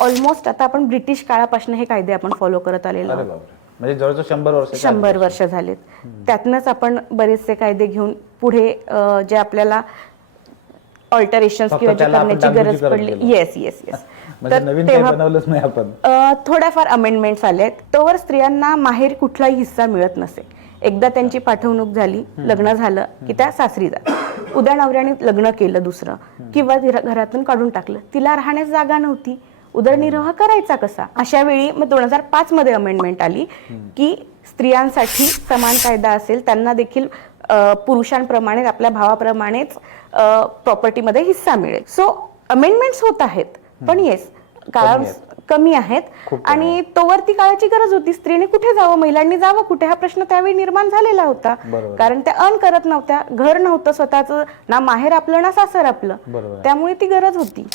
Almost आता आपण British काळापासून हे कायदे आपण फॉलो करत आलेलो अरे आहोत. बापरे. म्हणजे जवळजवळ शंभर वर्ष शंभर वर्ष झालेत. त्यातनंच आपण बरेचसे कायदे घेऊन पुढे अ, जे आपल्याला ऑल्टरेशन फक्त किंवा जे त्याला आपण करण्याची डागडुजी गरज करत पडली. गेलो. येस येस येस म्हणजे नवीन काही बनवलंच नाही आपण. अ, थोड्याफार अमेंडमेंट्स आल्या आहेत तोवर स्त्रियांना माहेर कुठलाही हिस्सा मिळत नसे. एकदा त्यांची पाठवणूक झाली लग्न झालं की त्या सासरी जात उद्या नवऱ्याने लग्न केलं दुसरं किंवा घरातून काढून टाकलं. तिला राहण्यास जागा नव्हती. उदरनिर्वाह करायचा कसा? अशा वेळी मग दोन हजार पाच मध्ये अमेंडमेंट आली की स्त्रियांसाठी समान कायदा असेल त्यांना देखील पुरुषांप्रमाणे आपल्या भावाप्रमाणेच प्रॉपर्टीमध्ये हिस्सा मिळेल. सो अमेंडमेंट्स होत आहेत. पण येस काळा. कमी आहेत. आणि तोवर ती काळाची गरज होती. स्त्रीने कुठे जावं? महिलांनी जावं? कुठे? हा प्रश्न त्यावेळी निर्माण झालेला होता. कारण त्या अर्न करत नव्हत्या. घर नव्हतं स्वतःच. ना माहेर आपलं ना सासर आपलं. त्यामुळे ती गरज होती.